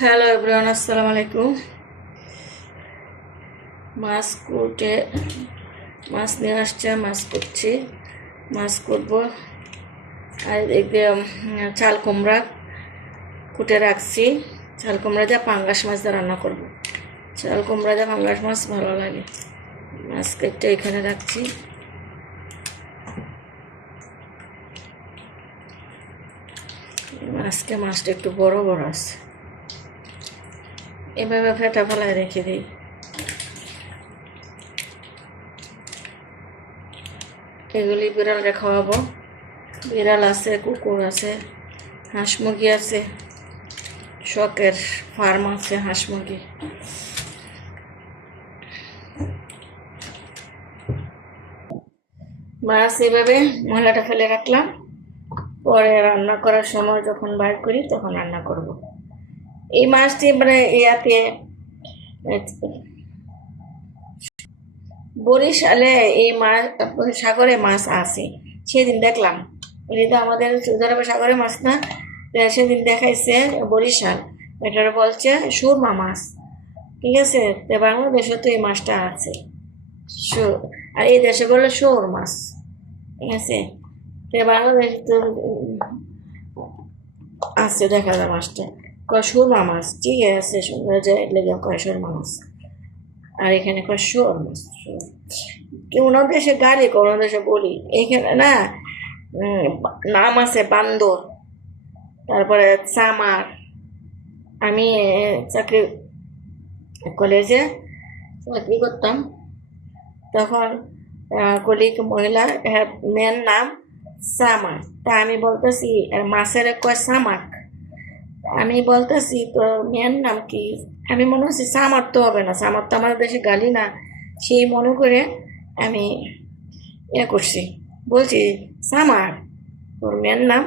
Hello everyone, আসসালামু আলাইকুম। মাছ কুটে মাছ নিয়ে আসছে, মাছ কুটছি, মাছ কুটবো। আর এদিকে চাল কুমড়া কুটে রাখছি। চাল কুমড়া দিয়ে পাঙ্গাস মাছ দিয়ে রান্না করবো। চাল কুমড়া দিয়ে পাঙ্গাস মাছ ভালো লাগে। মাছ কেটে এখানে রাখছি। মাছটা একটু বড় বড় আছে, এভাবে ফেটা ফেলায় রেখে দিই। এগুলি বিড়ালরে খাওয়াবো। বিড়াল আছে, কুকুর আছে, হাঁস মুরগি আছে, শখের ফার্ম আছে হাঁস মুরগি। মাছ এভাবে ময়লাটা ফেলে রাখলাম, পরে রান্না করার সময় যখন বাইর করি তখন রান্না করব। এই মাছটি মানে ইয়াতে বরিশালে এই মাছ সাগরে মাছ আছে। সেদিন দেখলাম, এটা আমাদের সুন্দরবন সাগরে মাছ না, সেদিন দেখাইছে বরিশাল, এটার বলছে সুরমা মাছ। ঠিক আছে, তো বাংলাদেশে তো এই মাছটা আছে, আর এই দেশে বললো শোর মাছ। ঠিক আছে, তো বাংলাদেশ তো আছে, দেখা যায় মাছটা কয় সুরমা মাছ। ঠিক আছে, সুন্দর যায় লেগে কয় সুরমা মাছ, আর এখানে কয় শোর মাছ। কোনো দেশে গালি, কোনো দেশে বলি। এইখানে না নাম আছে বান্দর, তারপরে চামার। আমি চাকরি কলেজে চাকরি করতাম, তখন কলিগ মহিলা মেয়ের নাম সামাক। তা আমি বলতেছি মাছের কয় সামাক, আমি বলতেছি তো মেয়ের নাম কি? আমি মনে হচ্ছে সামার তো হবে না, সামার তো আমাদের দেশে গালি না। সেই মনে করে আমি করছি, বলছি সামার তোর মেয়ের নাম?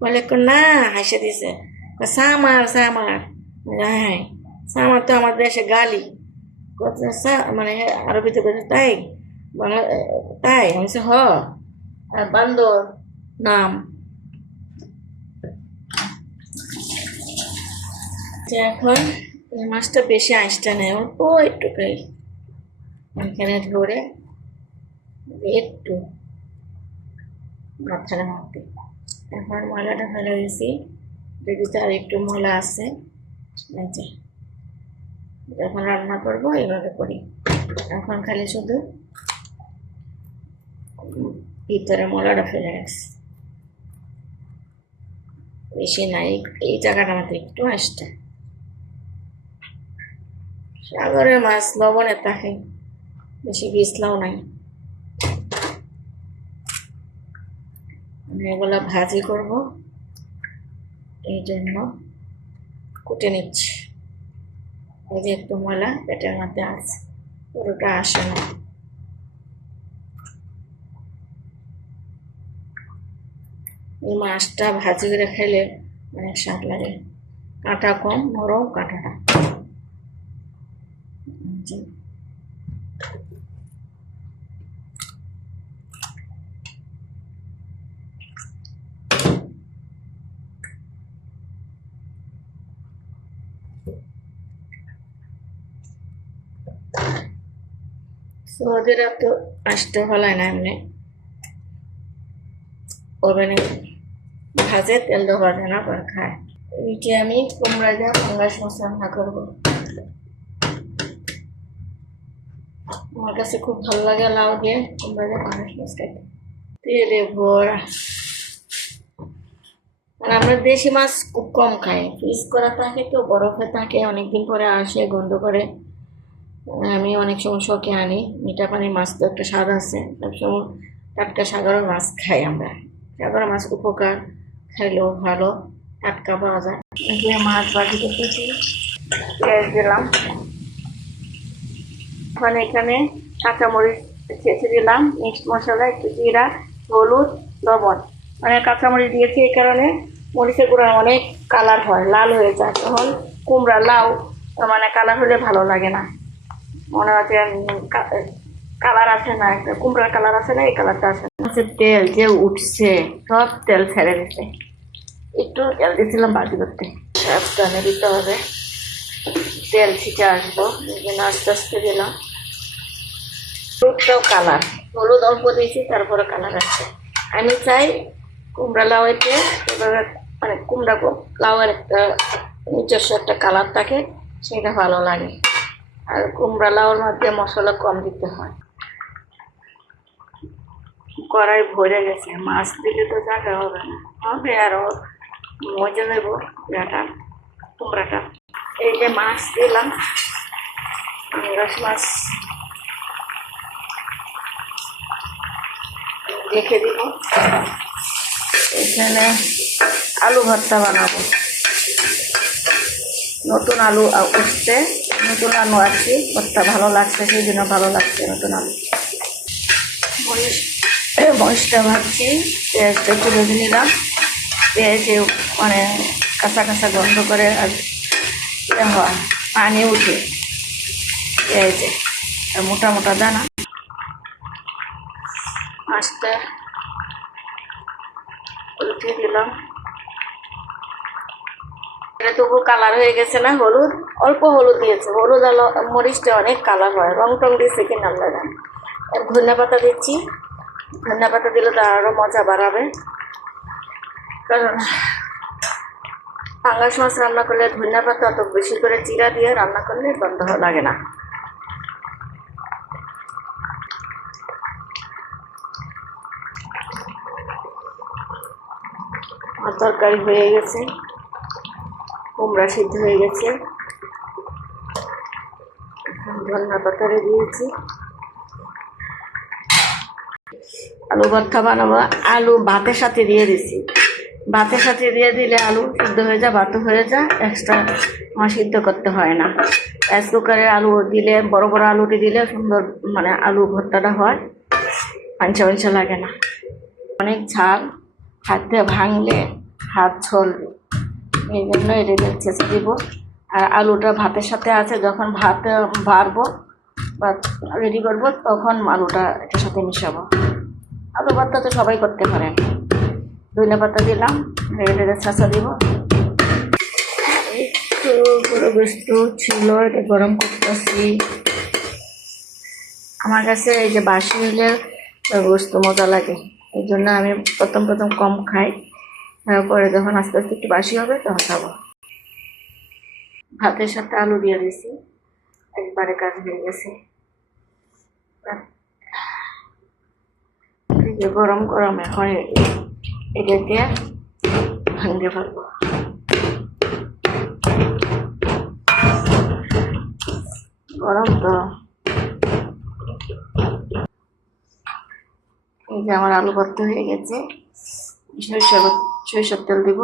বলে না, হাসে দিছে, সামার সামার। হ্যাঁ, সামার তো আমাদের দেশে গালি। মানে আরবিতে বলছে তাই, বাংলা তাই। আমি হ, আর বান্দর নাম। এখন এই মাছটা বেশি আঁশটা নেই, অল্প একটুখানি এখানে ধরে একটু মাথার মধ্যে। এখন ময়লাটা ফেলে দিয়েছি, যদি আর একটু ময়লা আছে। এখন রান্না করবো এইভাবে করি। এখন খালি শুধু ভিতরে ময়লাটা ফেলে রাখছি, বেশি নাই। এই জায়গাটা মতো একটু আসতে। সাগরের মাছ লবণে থাকে, বেশি বিছলাও নাই। আমি এগুলা ভাজি করব, এই জন্য কুটে নিচ্ছি। এই যে একটু ময়লা পেটের মধ্যে আছে, পুরোটা আসে না। এই মাছটা ভাজি করে খেলে অনেক স্বাদ লাগে, কাঁটা কম, নরম কাঁটাটা। সৌদিরা তো আসতে হলায় না, এমনি ওভেনে ভাজে, তেল তো ভাজে না, পরে খায়। এইটি আমি কুমড়া দিয়ে পাঙ্গাস মাছ রান্না করবো। আমার কাছে খুব ভালো লাগে লাউ দিয়ে কুমড়া দিয়ে পাঙ্গাস মাছ খাইতে, তেলে ভরা। আর আমরা দেশি মাছ খুব কম খাই, ফ্রিজ করা থাকে তো, বরফে থাকে, অনেকদিন পরে আসে, গন্ধ করে। আমি অনেক সময় শখে আনি। মিঠা পানির মাছ তো একটা স্বাদ আছে, সবসময় টাটকা সাগরের মাছ খাই আমরা। সাগরের মাছ উপকার, খাইলেও ভালো, টাটকা পাওয়া যায়। মাছ ভাজি করতেছি, পেঁয়াজ দিলাম, এখন এখানে কাঁচামরিচ ছেঁচে দিলাম, মিক্সড মশলা, একটু জিরা, হলুদ, লবণ। মানে কাঁচামরিচ দিয়েছি এই কারণে মরিচের গুঁড়া অনেক কালার হয়, লাল হয়ে যায়। তখন কুমড়া লাউ মানে কালার হলে ভালো লাগে না, মনে হচ্ছে কালার আসে না, একটা কুমড়ার কালার আছে না, এই কালারটা আসে না। তেল যে উঠছে, সব তেল ছেড়ে দিচ্ছে। একটু তেল দিয়েছিলাম বাজি করতে, সাবধানে দিতে হবে। তেল ছিটে আসবো, এই জন্য আস্তে আস্তে দিলাম। হলুদটাও কালার, হলুদ অল্প দিয়েছি, তারপরে কালার আসছে। আমি চাই কুমড়া লাউতে এভাবে মানে কুমড়া লাউয়ের একটা নিজস্ব একটা কালার থাকে, সেটা ভালো লাগে। আর কুমড়া লাউর মধ্যে মশলা কম দিতে হয়। কড়াই ভরে গেছে, মাছ দিলে তো জায়গা হবে না, হবে আরও মজা দেব এটা কুমড়াটা। এই যে মাছ দিলাম, ইলিশ মাছ রেখে দিব। এখানে আলু ভর্তা বানাবো, নতুন আলু উঠছে, নতুন আলু আছি, ভর্তা ভালো লাগছে, সেই জন্য ভালো লাগছে নতুন আলু। মরিচটা ভাজছি, পেঁয়াজটা একটু ভেজে নিলাম। পেঁয়াজে মানে কাঁচা কাঁচা গন্ধ করে আর হয়, পানি উঠে পেঁয়াজে, আর মোটা মোটা দানা। মাছটা উঠে দিলাম। এটা তবু কালার হয়ে গেছে না, হলুদ অল্প হলুদ দিয়েছে, হলুদ আলো মরিচটা অনেক কালার হয়, রং টং দিয়েছে কি নাম লাগে। ধনিয়া পাতা দিচ্ছি, ধনিয়া পাতা দিলে তো আরও মজা বাড়াবে, কারণ পাঙ্গাস মাছ রান্না করলে ধনিয়া পাতা অত বেশি করে চিরা দিয়ে রান্না করলে গন্ধ লাগে না। আর তরকারি হয়ে গেছে, কুমড়া সিদ্ধ হয়ে গেছে, ধনিয়া পাতা দিয়েছি। আলু ভর্তা বানাবো, আলু ভাতের সাথে দিয়ে দিছি, ভাতের সাথে দিয়ে দিলে আলু সিদ্ধ হয়ে যায়, ভাতও হয়ে যায়, এক্সট্রা আমার সিদ্ধ করতে হয় না। রাইস কুকারে আলু দিলে, বড় বড় আলুটি দিলে সুন্দর মানে আলু ভর্তাটা হয়, পাঞ্চা পাঞ্চা লাগে না। অনেক ঝাল, হাতে ভাঙলে হাত ছলবে, এই জন্য এটা ছেঁচে দিব। আর আলুটা ভাতের সাথে আছে, যখন ভাত বাড়বো বা রেডি করবো তখন আলুটা এটার সাথে মিশাবো। আলু ভর্তা তো সবাই করতে পারেন। ধনিয়া পাতা দিলাম, এটা ছাঁচা দিব। একটু বড় গোস্ত ছিল, এটা গরম করতেছি। আমার কাছে এই যে বাসি হলে গোস্ত মজা লাগে, এই জন্য আমি প্রথম প্রথম কম খাই, তারপরে যখন আস্তে আস্তে একটু বাসি হবে তখন খাবো। ভাতের সাথে আলু দিয়ে দিয়েছি, একবারে কাজ হয়ে গেছে। এই যে গরম গরম এখন এটা দিয়ে ভাঙতে পারবো। গরম তো, এই যে আমার আলু ভর্তা হয়ে গেছে। সরিষার তেল দিব।